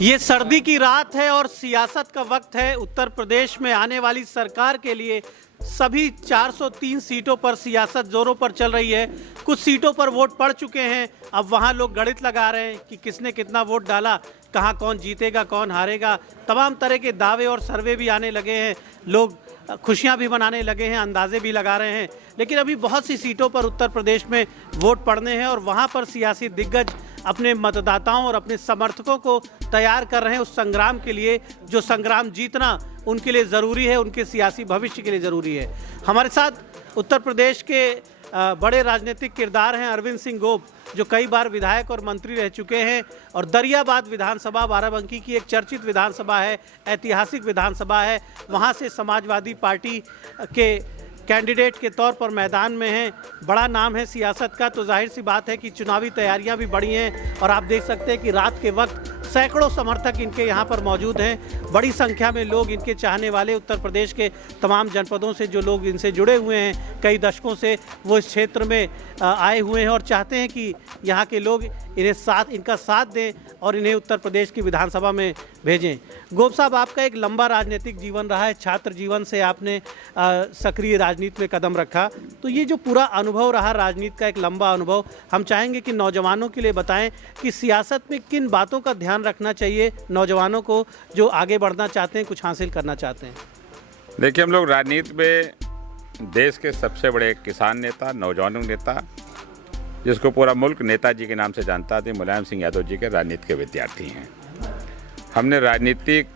ये सर्दी की रात है और सियासत का वक्त है। उत्तर प्रदेश में आने वाली सरकार के लिए सभी 403 सीटों पर सियासत जोरों पर चल रही है। कुछ सीटों पर वोट पड़ चुके हैं, अब वहां लोग गणित लगा रहे हैं कि किसने कितना वोट डाला, कहां कौन जीतेगा कौन हारेगा। तमाम तरह के दावे और सर्वे भी आने लगे हैं, लोग खुशियां भी मनाने लगे हैं, अंदाजे भी लगा रहे हैं। लेकिन अभी बहुत सी सीटों पर उत्तर प्रदेश में वोट पड़ने हैं और वहां पर सियासी दिग्गज अपने मतदाताओं और अपने समर्थकों को तैयार कर रहे हैं उस संग्राम के लिए जो संग्राम जीतना उनके लिए ज़रूरी है, उनके सियासी भविष्य के लिए ज़रूरी है। हमारे साथ उत्तर प्रदेश के बड़े राजनीतिक किरदार हैं अरविंद सिंह गोप, जो कई बार विधायक और मंत्री रह चुके हैं और दरियाबाद विधानसभा बाराबंकी की एक चर्चित विधानसभा है, ऐतिहासिक विधानसभा है। वहां से समाजवादी पार्टी के कैंडिडेट के तौर पर मैदान में हैं। बड़ा नाम है सियासत का, तो जाहिर सी बात है कि चुनावी तैयारियां भी बढ़ी हैं और आप देख सकते हैं कि रात के वक्त सैकड़ों समर्थक इनके यहाँ पर मौजूद हैं। बड़ी संख्या में लोग इनके चाहने वाले, उत्तर प्रदेश के तमाम जनपदों से जो लोग इनसे जुड़े हुए हैं कई दशकों से, वो इस क्षेत्र में आए हुए हैं और चाहते हैं कि यहाँ के लोग इनका साथ दें और इन्हें उत्तर प्रदेश की विधानसभा में भेजें। गोप साहब, आपका एक लंबा राजनीतिक जीवन रहा है, छात्र जीवन से आपने सक्रिय राजनीति में कदम रखा, तो ये जो पूरा अनुभव रहा राजनीति का, एक लंबा अनुभव, हम चाहेंगे कि नौजवानों के लिए बताएं कि सियासत में किन बातों का ध्यान रखना चाहिए नौजवानों को जो आगे बढ़ना चाहते हैं, कुछ हासिल करना चाहते हैं। देखिए, हम लोग राजनीति में देश के सबसे बड़े किसान नेता, नौजवानों नेता, जिसको पूरा मुल्क नेताजी के नाम से जानता था, मुलायम सिंह यादव जी के राजनीति के विद्यार्थी हैं। हमने राजनीतिक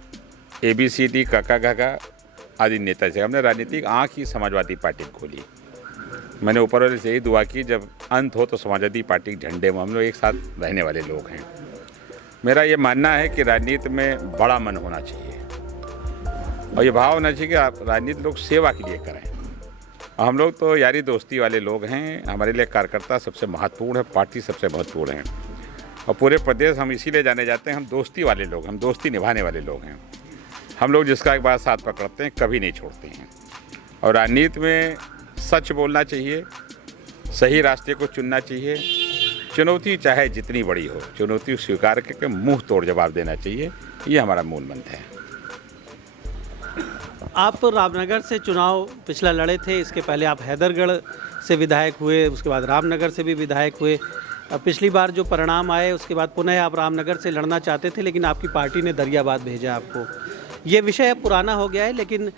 ABCD काका काका आदि नेता से हमने राजनीतिक आँख ही समाजवादी पार्टी खोली। मैंने ऊपर वाले से यही दुआ की, जब अंत हो तो समाजवादी पार्टी के झंडे में हम लोग एक साथ रहने वाले लोग हैं। मेरा ये मानना है कि राजनीति में बड़ा मन होना चाहिए और ये भाव होना चाहिए कि आप राजनीति लोग सेवा के लिए करें। हम लोग तो यारी दोस्ती वाले लोग हैं, हमारे लिए कार्यकर्ता सबसे महत्वपूर्ण है, पार्टी सबसे महत्वपूर्ण है और पूरे प्रदेश हम इसीलिए जाने जाते हैं, हम दोस्ती वाले लोग, हम दोस्ती निभाने वाले लोग हैं। हम लोग जिसका एक बात साथ पकड़ते हैं कभी नहीं छोड़ते हैं और राजनीति में सच बोलना चाहिए, सही रास्ते को चुनना चाहिए। चुनौती चाहे जितनी बड़ी हो, चुनौती स्वीकार करके मुंह तोड़ जवाब देना चाहिए, ये हमारा मूल मंत्र है। आप रामनगर से चुनाव पिछला लड़े थे, इसके पहले आप हैदरगढ़ से विधायक हुए, उसके बाद रामनगर से भी विधायक हुए। पिछली बार जो परिणाम आए उसके बाद पुनः आप रामनगर से लड़ना चाहते थे, लेकिन आपकी पार्टी ने दरियाबाद भेजा आपको। ये विषय पुराना हो गया है, लेकिन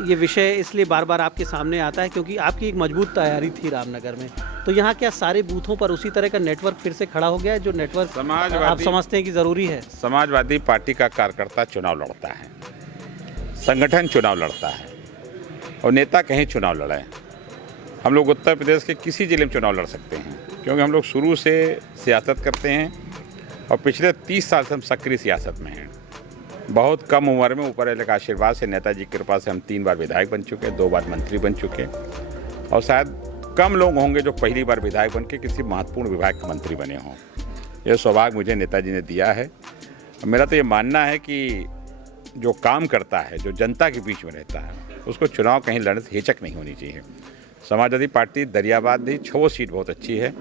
ये विषय इसलिए बार बार आपके सामने आता है क्योंकि आपकी एक मजबूत तैयारी थी रामनगर में। तो यहाँ क्या सारे बूथों पर उसी तरह का नेटवर्क फिर से खड़ा हो गया है, जो नेटवर्क आप समझते हैं कि ज़रूरी है? समाजवादी पार्टी का कार्यकर्ता चुनाव लड़ता है, संगठन चुनाव लड़ता है और नेता कहीं चुनाव लड़े। हम लोग उत्तर प्रदेश के किसी जिले में चुनाव लड़ सकते हैं क्योंकि हम लोग शुरू से सियासत करते हैं और पिछले 30 साल से हम सक्रिय सियासत में हैं। बहुत कम उम्र में ऊपर वाले का आशीर्वाद से, नेताजी की कृपा से हम 3 बार विधायक बन चुके, 2 बार मंत्री बन चुके और शायद कम लोग होंगे जो पहली बार विधायक बन के किसी महत्वपूर्ण विभाग के मंत्री बने हों। यह सौभाग्य मुझे नेताजी ने दिया है। मेरा तो ये मानना है कि जो काम करता है, जो जनता के बीच में रहता है, उसको चुनाव कहीं लड़ने से हिचक नहीं होनी चाहिए। समाजवादी पार्टी दरियाबाद की 6 सीट बहुत अच्छी है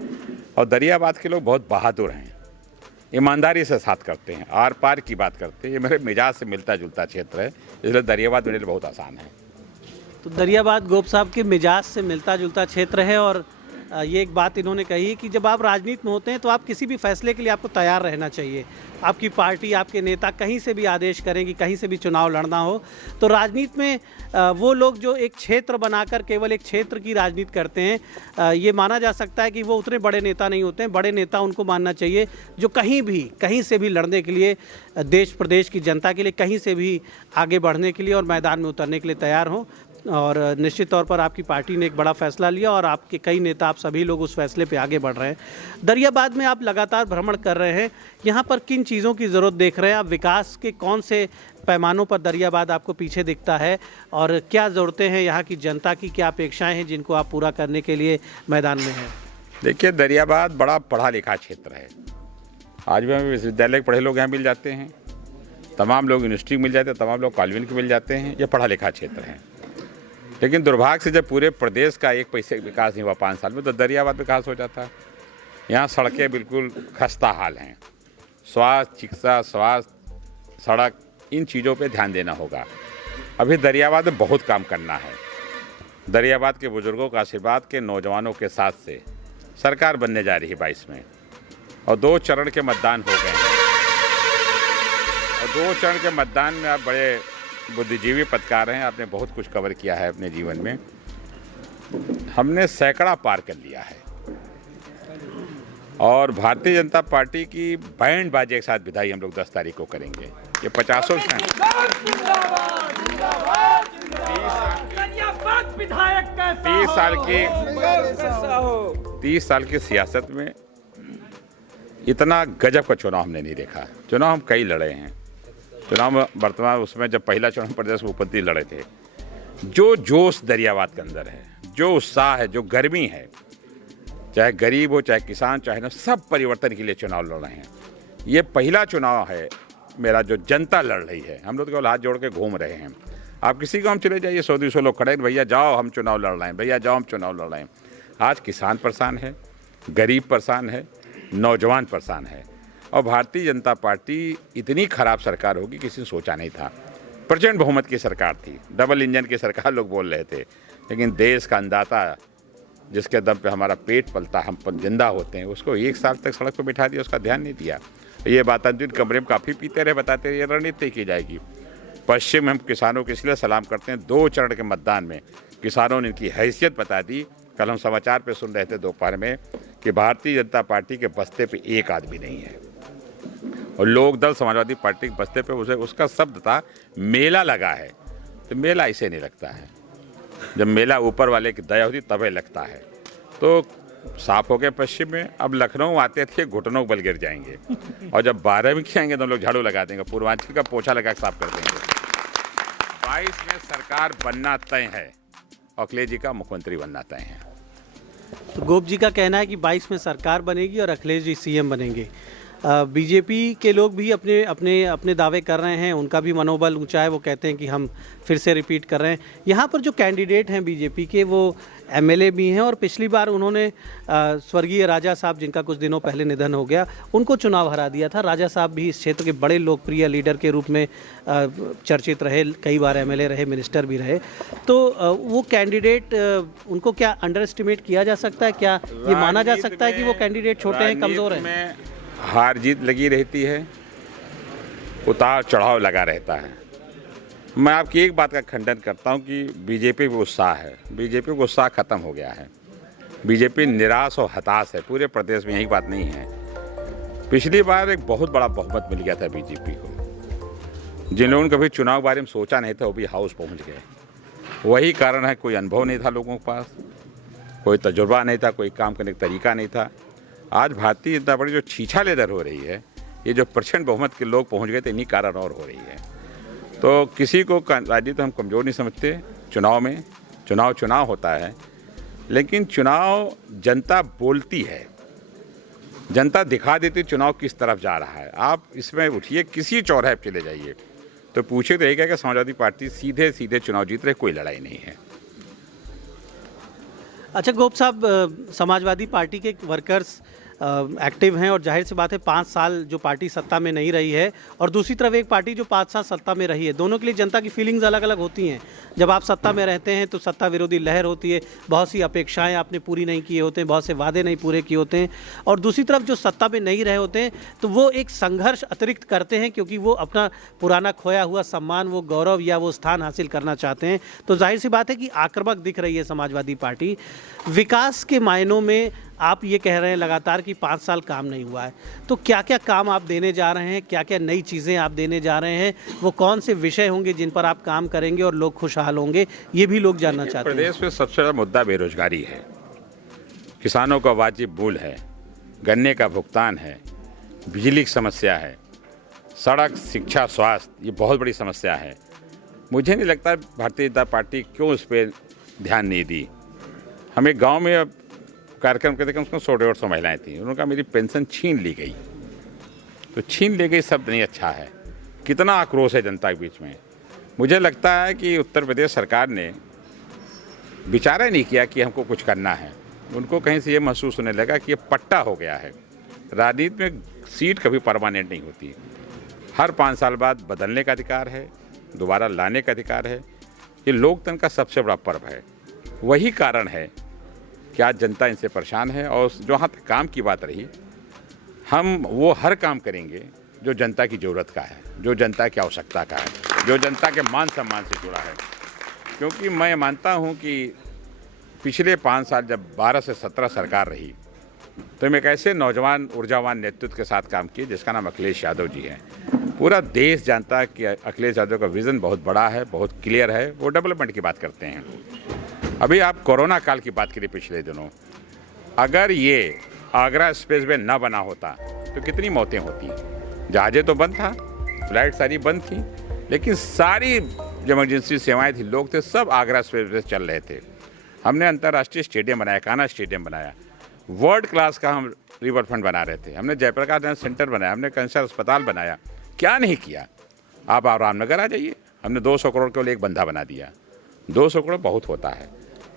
और दरियाबाद के लोग बहुत बहादुर हैं, ईमानदारी से साथ करते हैं, आर पार की बात करते हैं। ये मेरे मिजाज से मिलता जुलता क्षेत्र है, इसलिए दरियाबाद मेरे लिए बहुत आसान है। तो दरियाबाद गोप साहब के मिजाज से मिलता जुलता क्षेत्र है और ये एक बात इन्होंने कही कि जब आप राजनीति में होते हैं तो आप किसी भी फैसले के लिए आपको तैयार रहना चाहिए। आपकी पार्टी, आपके नेता कहीं से भी आदेश करें कि कहीं से भी चुनाव लड़ना हो, तो राजनीति में वो लोग जो एक क्षेत्र बनाकर केवल एक क्षेत्र की राजनीति करते हैं, ये माना जा सकता है कि वो उतने बड़े नेता नहीं होते हैं। बड़े नेता उनको मानना चाहिए जो कहीं से भी लड़ने के लिए, देश प्रदेश की जनता के लिए कहीं से भी आगे बढ़ने के लिए और मैदान में उतरने के लिए तैयार हों। और निश्चित तौर पर आपकी पार्टी ने एक बड़ा फैसला लिया और आपके कई नेता, आप सभी लोग उस फैसले पे आगे बढ़ रहे हैं। दरियाबाद में आप लगातार भ्रमण कर रहे हैं, यहाँ पर किन चीज़ों की ज़रूरत देख रहे हैं आप? विकास के कौन से पैमानों पर दरियाबाद आपको पीछे दिखता है और क्या ज़रूरतें हैं यहाँ की जनता की, क्या अपेक्षाएँ हैं जिनको आप पूरा करने के लिए मैदान में हैं? देखिए, दरियाबाद बड़ा पढ़ा लिखा क्षेत्र है। आज भी हमें विश्वविद्यालय के पढ़े लोग यहाँ मिल जाते हैं, तमाम लोग यूनिवर्सिटी मिल जाते हैं, तमाम लोग कॉलेज के मिल जाते हैं। ये पढ़ा लिखा क्षेत्र है, लेकिन दुर्भाग्य से जब पूरे प्रदेश का एक पैसे विकास नहीं हुआ 5 साल में, तो दरियाबाद विकास हो जाता है। यहाँ सड़कें बिल्कुल खस्ता हाल हैं, स्वास्थ्य, शिक्षा, स्वास्थ्य, सड़क, इन चीज़ों पे ध्यान देना होगा। अभी दरियाबाद में बहुत काम करना है। दरियाबाद के बुजुर्गों का आशीर्वाद के नौजवानों के साथ से सरकार बनने जा रही है 22 में, और 2 चरण के मतदान हो गए हैं। और 2 चरण के मतदान में आप बड़े बुद्धिजीवी पत्रकार हैं, आपने बहुत कुछ कवर किया है अपने जीवन में। हमने सैकड़ा पार कर लिया है और भारतीय जनता पार्टी की बैंड बाजे के साथ विदाई हम लोग 10 तारीख को करेंगे। ये 50 30 साल की सियासत में इतना गजब का चुनाव हमने नहीं देखा। चुनाव हम कई लड़े हैं। चुनाव वर्तमान उसमें जब पहला चुनाव प्रदेश मुख्यमंत्री लड़े थे, जो जोश दरियाबाद के अंदर है, जो उत्साह है, जो गर्मी है, चाहे गरीब हो चाहे किसान चाहे ना, सब परिवर्तन के लिए चुनाव लड़ रहे हैं। ये पहला चुनाव है मेरा जो जनता लड़ रही है। हम लोग केवल हाथ जोड़ के घूम रहे हैं। आप किसी गाँव चले जाइए, 100-200 लोग खड़े हैं, भैया जाओ हम चुनाव लड़ रहे हैं, भैया जाओ हम चुनाव लड़ रहे हैं। आज किसान परेशान है, गरीब परेशान है, नौजवान परेशान है। और भारतीय जनता पार्टी इतनी खराब सरकार होगी किसी ने सोचा नहीं था। प्रचंड बहुमत की सरकार थी, डबल इंजन की सरकार लोग बोल रहे थे, लेकिन देश का अन्नदाता जिसके दम पे हमारा पेट पलता, हम जिंदा होते हैं, उसको 1 साल तक सड़क पर बिठा दिया, उसका ध्यान नहीं दिया। ये बात दिन कमरे में काफ़ी पीते रहे, बताते रहे, ये रणनीति की जाएगी। पश्चिम में हम किसानों को इसलिए सलाम करते हैं, 2 चरण के मतदान में किसानों ने इनकी हैसियत बता दी। कल हम समाचार पे सुन रहे थे दोपहर में कि भारतीय जनता पार्टी के बस्ते पे एक आदमी नहीं है, और लोकदल समाजवादी पार्टी के बस्ते पे उसका शब्द था मेला लगा है। तो मेला ऐसे नहीं लगता है, जब मेला ऊपर वाले की दया होती तबे लगता है। तो साफ हो गए पश्चिम में। अब लखनऊ आते थे घुटनों बल गिर जाएंगे, और जब 12 में आएंगे तो हम लोग झाड़ू लगा देंगे, पूर्वांचल का पोछा लगा के साफ कर देंगे। 22 में सरकार बनना तय है, अखिलेश जी का मुख्यमंत्री बनना तय है। तो गोप जी का कहना है कि 22 में सरकार बनेगी और अखिलेश जी सीएम बनेंगे। बीजेपी के लोग भी अपने दावे कर रहे हैं, उनका भी मनोबल ऊंचा है। वो कहते हैं कि हम फिर से रिपीट कर रहे हैं। यहाँ पर जो कैंडिडेट हैं बीजेपी के, वो एमएलए भी हैं, और पिछली बार उन्होंने स्वर्गीय राजा साहब, जिनका कुछ दिनों पहले निधन हो गया, उनको चुनाव हरा दिया था। राजा साहब भी इस क्षेत्र के बड़े लोकप्रिय लीडर के रूप में चर्चित रहे, कई बार एमएलए रहे, मिनिस्टर भी रहे। तो वो कैंडिडेट, उनको क्या अंडर एस्टिमेट किया जा सकता है? क्या ये माना जा सकता है कि वो कैंडिडेट छोटे हैं, कमज़ोर हैं? हार जीत लगी रहती है, उतार चढ़ाव लगा रहता है। मैं आपकी एक बात का खंडन करता हूं कि बीजेपी में उत्साह है। बीजेपी को उत्साह खत्म हो गया है। बीजेपी निराश और हताश है। पूरे प्रदेश में यही बात नहीं है। पिछली बार एक बहुत बड़ा बहुमत मिल गया था बीजेपी को। जिन लोगों ने कभी चुनाव के बारे में सोचा नहीं था, वो भी हाउस पहुंच गए। वही कारण है, कोई अनुभव नहीं था लोगों के पास, कोई तजुर्बा नहीं था, कोई काम करने का तरीका नहीं था। आज भारतीय जनता पार्टी जो छीछा लेदर हो रही है, ये जो प्रचंड बहुमत के लोग पहुंच गए थे, इन्हीं कारण और हो रही है। तो किसी को राजनीति हम कमज़ोर नहीं समझते। चुनाव में चुनाव होता है, लेकिन चुनाव जनता बोलती है, जनता दिखा देती चुनाव किस तरफ जा रहा है। आप इसमें उठिए, किसी चौराहे पर चले जाइए तो पूछे रहेगा कि समाजवादी पार्टी सीधे सीधे चुनाव जीत रहे, कोई लड़ाई नहीं है। अच्छा गोप साहब, समाजवादी पार्टी के वर्कर्स एक्टिव हैं, और जाहिर सी बात है 5 साल जो पार्टी सत्ता में नहीं रही है, और दूसरी तरफ एक पार्टी जो 5 साल सत्ता में रही है, दोनों के लिए जनता की फीलिंग्स अलग अलग होती हैं। जब आप सत्ता में रहते हैं तो सत्ता विरोधी लहर होती है, बहुत सी अपेक्षाएं आपने पूरी नहीं किए होते हैं, बहुत से वादे नहीं पूरे किए होते हैं, और दूसरी तरफ जो सत्ता में नहीं रहे होते हैं तो वो एक संघर्ष अतिरिक्त करते हैं, क्योंकि वो अपना पुराना खोया हुआ सम्मान, वो गौरव या वो स्थान हासिल करना चाहते हैं। तो जाहिर सी बात है कि आक्रामक दिख रही है समाजवादी पार्टी। विकास के मायनों में आप ये कह रहे हैं लगातार कि 5 साल काम नहीं हुआ है, तो क्या क्या काम आप देने जा रहे हैं, क्या क्या नई चीज़ें आप देने जा रहे हैं, वो कौन से विषय होंगे जिन पर आप काम करेंगे और लोग खुशहाल होंगे, ये भी लोग जानना चाहते हैं। प्रदेश में सबसे बड़ा मुद्दा बेरोजगारी है, किसानों का वाजिब मूल्य है, गन्ने का भुगतान है, बिजली की समस्या है, सड़क, शिक्षा, स्वास्थ्य, ये बहुत बड़ी समस्या है। मुझे नहीं लगता भारतीय जनता पार्टी क्यों इस पर ध्यान नहीं दी। हमें गाँव में कार्यक्रम करते कम से कम 100-150 महिलाएं थी, उन्होंने कहा मेरी पेंशन छीन ली गई। तो छीन ली गई शब्द नहीं अच्छा है। कितना आक्रोश है जनता के बीच में। मुझे लगता है कि उत्तर प्रदेश सरकार ने विचार नहीं किया कि हमको कुछ करना है। उनको कहीं से ये महसूस होने लगा कि ये पट्टा हो गया है। राजनीति में सीट कभी परमानेंट नहीं होती। हर 5 साल बाद बदलने का अधिकार है, दोबारा लाने का अधिकार है। ये लोकतंत्र का सबसे बड़ा पर्व है। वही कारण है कि आज जनता इनसे परेशान है। और जहाँ तक काम की बात रही, हम वो हर काम करेंगे जो जनता की ज़रूरत का है, जो जनता की आवश्यकता का है, जो जनता के मान सम्मान से जुड़ा है। क्योंकि मैं मानता हूँ कि पिछले 5 साल जब 12 से 17 सरकार रही, तो हम एक ऐसे नौजवान ऊर्जावान नेतृत्व के साथ काम किए जिसका नाम अखिलेश यादव जी है। पूरा देश जानता है कि अखिलेश यादव का विज़न बहुत बड़ा है, बहुत क्लियर है। वो डेवलपमेंट की बात करते हैं। अभी आप कोरोना काल की बात करिए, पिछले दिनों अगर ये आगरा स्पेस वे ना बना होता तो कितनी मौतें होती। जहाज़ें तो बंद था, फ्लाइट सारी बंद थी, लेकिन सारी जो इमरजेंसी सेवाएं थी, लोग थे, सब आगरा स्पेस वे चल रहे थे। हमने अंतर्राष्ट्रीय स्टेडियम बनाया, कान्हा स्टेडियम बनाया, वर्ल्ड क्लास का हम रिवर फ्रंट बना रहे थे। हमने जयप्रकाश नारायण सेंटर बनाया, हमने कैंसर अस्पताल बनाया। क्या नहीं किया। आप रामनगर आ जाइए, हमने 200 करोड़ केवल एक बंधा बना दिया। 200 करोड़ बहुत होता है।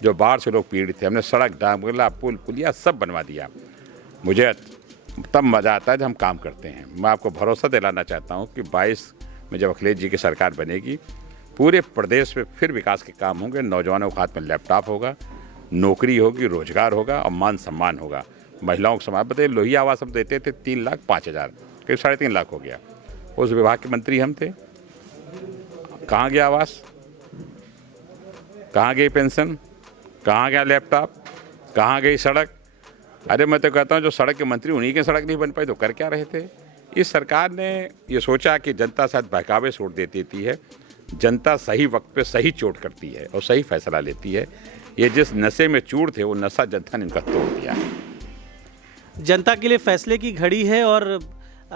जो बाढ़ से लोग पीड़ित थे, हमने सड़क, डामगला, पुल, पुलिया सब बनवा दिया। मुझे तब मज़ा आता है जब हम काम करते हैं। मैं आपको भरोसा दिलाना चाहता हूँ कि 22 में जब अखिलेश जी की सरकार बनेगी, पूरे प्रदेश में फिर विकास के काम होंगे। नौजवानों के हाथ में लैपटॉप होगा, नौकरी होगी, रोजगार होगा और मान सम्मान होगा। महिलाओं को समाज बताइए, लोहिया आवास हम देते थे 3,05,000, करीब 3.5 लाख हो गया। उस विभाग के मंत्री हम थे। कहाँ गया आवास, कहाँ गई पेंशन, कहाँ गया लैपटॉप, कहाँ गई सड़क? अरे मैं तो कहता हूँ जो सड़क के मंत्री, उन्हीं के सड़क नहीं बन पाई तो कर क्या रहे थे? इस सरकार ने ये सोचा कि जनता शायद बहकावे छोड़ देती है। जनता सही वक्त पे सही चोट करती है और सही फैसला लेती है। ये जिस नशे में चूर थे, वो नशा जनता ने इनका तोड़ दिया है। जनता के लिए फैसले की घड़ी है। और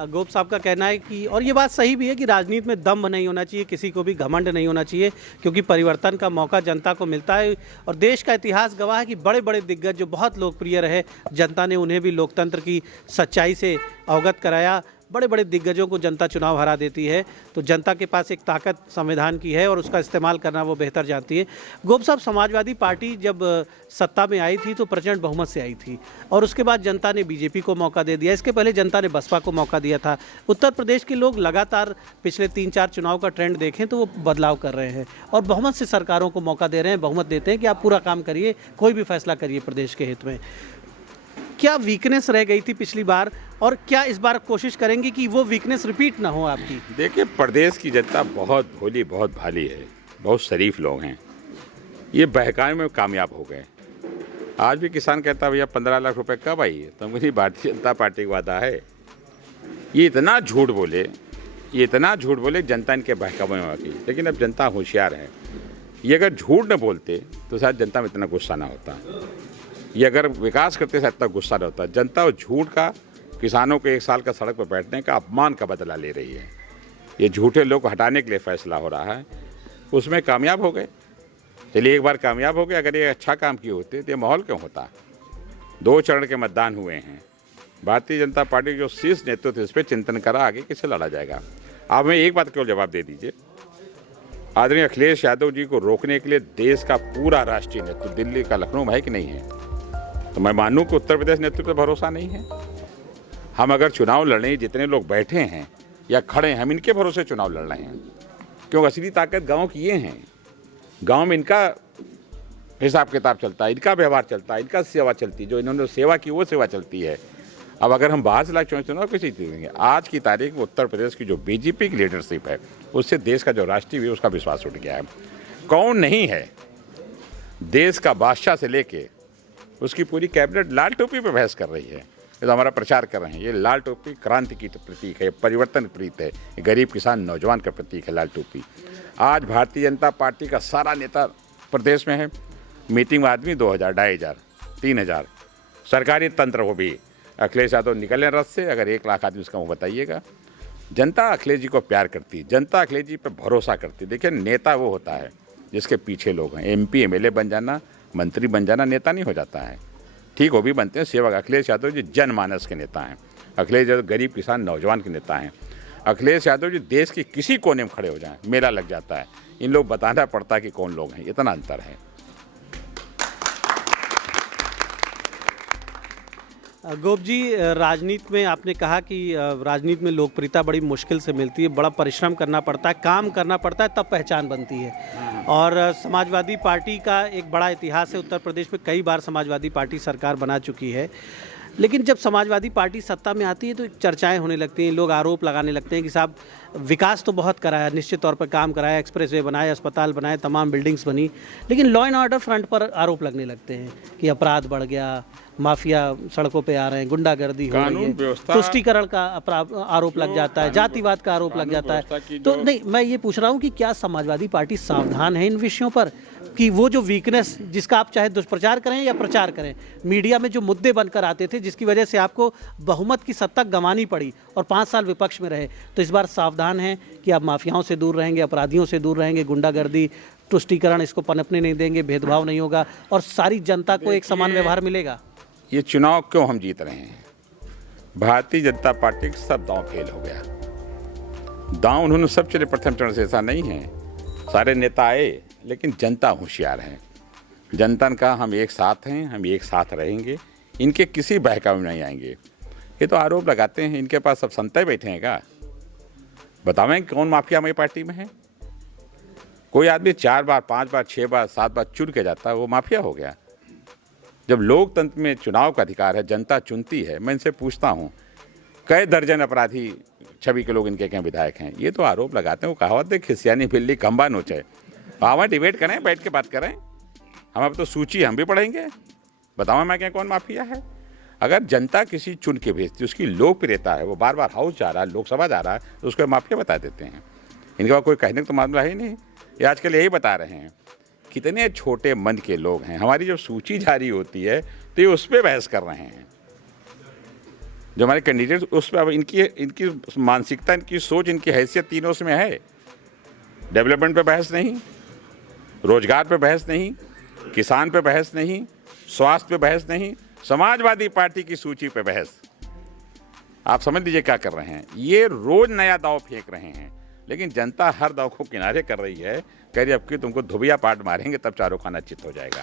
गोप साहब का कहना है कि, और ये बात सही भी है, कि राजनीति में दम्भ नहीं होना चाहिए, किसी को भी घमंड नहीं होना चाहिए, क्योंकि परिवर्तन का मौका जनता को मिलता है। और देश का इतिहास गवाह है कि बड़े बड़े दिग्गज जो बहुत लोकप्रिय रहे, जनता ने उन्हें भी लोकतंत्र की सच्चाई से अवगत कराया। बड़े बड़े दिग्गजों को जनता चुनाव हरा देती है। तो जनता के पास एक ताकत संविधान की है और उसका इस्तेमाल करना वो बेहतर जानती है। गोप साहब, समाजवादी पार्टी जब सत्ता में आई थी तो प्रचंड बहुमत से आई थी, और उसके बाद जनता ने बीजेपी को मौका दे दिया। इसके पहले जनता ने बसपा को मौका दिया था। उत्तर प्रदेश के लोग लगातार पिछले 3-4 चुनाव का ट्रेंड देखें तो वो बदलाव कर रहे हैं और बहुमत से सरकारों को मौका दे रहे हैं, बहुमत देते हैं कि आप पूरा काम करिए, कोई भी फैसला करिए प्रदेश के हित में। क्या वीकनेस रह गई थी पिछली बार, और क्या इस बार कोशिश करेंगे कि वो वीकनेस रिपीट ना हो आपकी? देखिए, प्रदेश की जनता बहुत भोली, बहुत भाली है, बहुत शरीफ लोग हैं। ये बहकाने में कामयाब हो गए। आज भी किसान कहता भैया 15 लाख रुपए कब आई है, तो मुझे भारतीय जनता पार्टी का वादा है। ये इतना झूठ बोले, जनता इनके बहकावे में आ गई। लेकिन अब जनता होशियार है। ये अगर झूठ न बोलते तो शायद जनता में इतना गुस्सा ना होता। ये अगर विकास करते शायद इतना गुस्सा न होता। जनता और झूठ का, किसानों के 1 साल का सड़क पर बैठने का अपमान का बदला ले रही है। ये झूठे लोग को हटाने के लिए फैसला हो रहा है, उसमें कामयाब हो गए। चलिए, एक बार कामयाब हो गए। अगर ये अच्छा काम किए होते तो ये माहौल क्यों होता? 2 चरण के मतदान हुए हैं। भारतीय जनता पार्टी जो शीर्ष नेतृत्व, इस पर चिंतन करा आगे किससे लड़ा जाएगा। आप हमें एक बात केवल जवाब दे दीजिए, आदरणीय अखिलेश यादव जी को रोकने के लिए देश का पूरा राष्ट्रीय नेतृत्व दिल्ली का, लखनऊ में है कि नहीं है? तो मैं मानूं कि उत्तर प्रदेश नेतृत्व पर भरोसा नहीं है। हम अगर चुनाव लड़े, जितने लोग बैठे हैं या खड़े हैं, हम इनके भरोसे चुनाव लड़ रहे हैं। क्योंकि असली ताकत गांव की ये हैं। गांव में इनका हिसाब किताब चलता है, इनका व्यवहार चलता है, इनका सेवा चलती है। जो इन्होंने सेवा की वो सेवा चलती है। अब अगर हम बाहर से लाख चुनाव किसी चीज़ देंगे, आज की तारीख में उत्तर प्रदेश की जो बीजेपी की लीडरशिप है, उससे देश का जो राष्ट्रीय है उसका विश्वास उठ गया है। कौन नहीं है? देश का बादशाह से लेके उसकी पूरी कैबिनेट लाल टोपी पे बहस कर रही है। ये तो हमारा प्रचार कर रहे हैं। ये लाल टोपी क्रांति की प्रतीक है, परिवर्तन प्रतीक है, गरीब किसान नौजवान का प्रतीक है लाल टोपी। आज भारतीय जनता पार्टी का सारा नेता प्रदेश में है। मीटिंग में आदमी 2000, 2500, 3000। सरकारी तंत्र वो भी अखिलेश यादव निकले रथ से। अगर 1 लाख आदमी उसका वो बताइएगा। जनता अखिलेश जी को प्यार करती है, जनता अखिलेश जी पर भरोसा करती है। देखिए, नेता वो होता है जिसके पीछे लोग हैं। MP MLA बन जाना, मंत्री बन जाना नेता नहीं हो जाता है। ठीक, वो भी बनते हैं सेवक। अखिलेश यादव जी जनमानस के नेता हैं। अखिलेश यादव गरीब किसान नौजवान के नेता हैं। अखिलेश यादव जी देश के किसी कोने में खड़े हो जाएं, मेला लग जाता है। इन लोग बताना पड़ता है कि कौन लोग हैं, इतना अंतर है। गोप जी, राजनीति में आपने कहा कि राजनीति में लोकप्रियता बड़ी मुश्किल से मिलती है, बड़ा परिश्रम करना पड़ता है, काम करना पड़ता है, तब पहचान बनती है। और समाजवादी पार्टी का एक बड़ा इतिहास है, उत्तर प्रदेश में कई बार समाजवादी पार्टी सरकार बना चुकी है। लेकिन जब समाजवादी पार्टी सत्ता में आती है तो चर्चाएं होने लगती हैं, लोग आरोप लगाने लगते हैं कि साहब विकास तो बहुत कराया, निश्चित तौर पर काम कराया, एक्सप्रेसवे बनाए, अस्पताल बनाए, तमाम बिल्डिंग्स बनी, लेकिन लॉ एंड ऑर्डर फ्रंट पर आरोप लगने लगते हैं कि अपराध बढ़ गया, माफिया सड़कों पे आ रहे हैं, गुंडागर्दी हो रही है, तुष्टीकरण का आरोप लग जाता है, जातिवाद का आरोप लग जाता है। तो नहीं, मैं ये पूछ रहा हूँ कि क्या समाजवादी पार्टी सावधान है इन विषयों पर कि वो जो वीकनेस जिसका आप चाहे दुष्प्रचार करें या प्रचार करें, मीडिया में जो मुद्दे बनकर आते थे जिसकी वजह से आपको बहुमत की सत्ता गंवानी पड़ी और 5 साल विपक्ष में रहे, तो इस बार सावधान हैं कि आप माफियाओं से दूर रहेंगे, अपराधियों से दूर रहेंगे, गुंडागर्दी, तुष्टीकरण इसको पनपने नहीं देंगे, भेदभाव नहीं होगा और सारी जनता को एक समान व्यवहार मिलेगा। ये चुनाव क्यों हम जीत रहे हैं? भारतीय जनता पार्टी का सब दांव फेल हो गया। दांव उन्होंने सब चले प्रथम चरण से, ऐसा नहीं है। सारे नेता आए लेकिन जनता होशियार है। जनता ने कहा हम एक साथ हैं, हम एक साथ रहेंगे, इनके किसी बहकावे में नहीं आएंगे। ये तो आरोप लगाते हैं, इनके पास सब संतय बैठे हैं क्या? बतावें कौन माफिया हमारी पार्टी में है? कोई आदमी 4 बार 5 बार 6 बार 7 बार चुन के जाता है, वो माफिया हो गया। जब लोकतंत्र में चुनाव का अधिकार है, जनता चुनती है, मैं इनसे पूछता हूँ कई दर्जन अपराधी छवि के लोग इनके क्या विधायक हैं? ये तो आरोप लगाते हैं। वो कहावत है, खिसियानी बिल्ली खंबा नोचे। आवा डिबेट करें, बैठ के बात करें। हम अब तो सूची हम भी पढ़ेंगे, बताओ मैं क्या कौन माफिया है। अगर जनता किसी चुन के भेजती, उसकी लोकप्रियता है, वो बार बार हाउस जा रहा है, लोकसभा जा रहा है, तो उसको माफिया बता देते हैं। इनके पास कोई कहने का तो मामला है ही नहीं। ये आजकल यही बता रहे हैं। कितने छोटे मन के लोग हैं। हमारी जब सूची जारी होती है तो ये उस पर बहस कर रहे हैं, जो हमारे कैंडिडेट उस पर। अब इनकी मानसिकता, इनकी सोच, इनकी हैसियत तीनों उसमें है। डेवलपमेंट पे बहस नहीं, रोजगार पे बहस नहीं, किसान पे बहस नहीं, स्वास्थ्य पे बहस नहीं, समाजवादी पार्टी की सूची पे बहस। आप समझ लीजिए क्या कर रहे हैं। ये रोज नया दाव फेंक रहे हैं, लेकिन जनता हर दाव को किनारे कर रही है। कह रही अब कि तुमको धुबिया पाट मारेंगे तब चारों खाना चित हो जाएगा।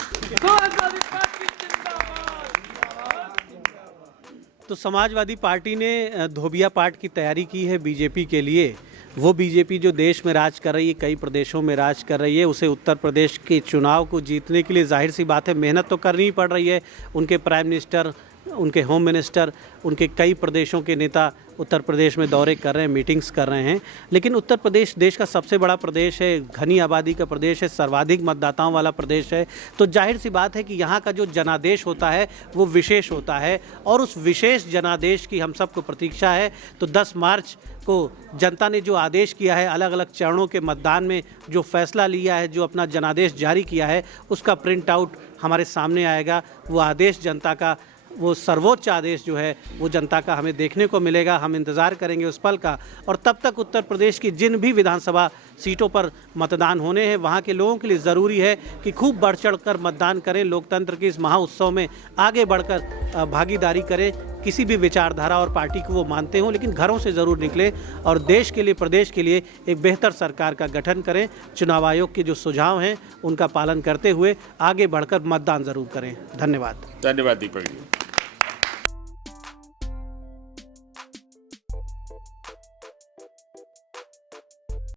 तो समाजवादी पार्टी ने धोबिया पाट की तैयारी की है बीजेपी के लिए। वो बीजेपी जो देश में राज कर रही है, कई प्रदेशों में राज कर रही है, उसे उत्तर प्रदेश के चुनाव को जीतने के लिए जाहिर सी बात है मेहनत तो करनी ही पड़ रही है। उनके प्राइम मिनिस्टर, उनके होम मिनिस्टर, उनके कई प्रदेशों के नेता उत्तर प्रदेश में दौरे कर रहे हैं, मीटिंग्स कर रहे हैं। लेकिन उत्तर प्रदेश देश का सबसे बड़ा प्रदेश है, घनी आबादी का प्रदेश है, सर्वाधिक मतदाताओं वाला प्रदेश है। तो जाहिर सी बात है कि यहाँ का जो जनादेश होता है वो विशेष होता है और उस विशेष जनादेश की हम सबको प्रतीक्षा है। तो 10 मार्च को जनता ने जो आदेश किया है, अलग अलग चरणों के मतदान में जो फैसला लिया है, जो अपना जनादेश जारी किया है, उसका प्रिंट आउट हमारे सामने आएगा। वो आदेश जनता का, वो सर्वोच्च आदेश जो है वो जनता का हमें देखने को मिलेगा। हम इंतज़ार करेंगे उस पल का। और तब तक उत्तर प्रदेश की जिन भी विधानसभा सीटों पर मतदान होने हैं, वहाँ के लोगों के लिए ज़रूरी है कि खूब बढ़ चढ़ कर मतदान करें, लोकतंत्र के इस महाउत्सव में आगे बढ़कर भागीदारी करें। किसी भी विचारधारा और पार्टी को वो मानते हों, लेकिन घरों से ज़रूर निकलें और देश के लिए, प्रदेश के लिए एक बेहतर सरकार का गठन करें। चुनाव आयोग के जो सुझाव हैं उनका पालन करते हुए आगे बढ़कर मतदान ज़रूर करें। धन्यवाद। धन्यवाद दीपक जी।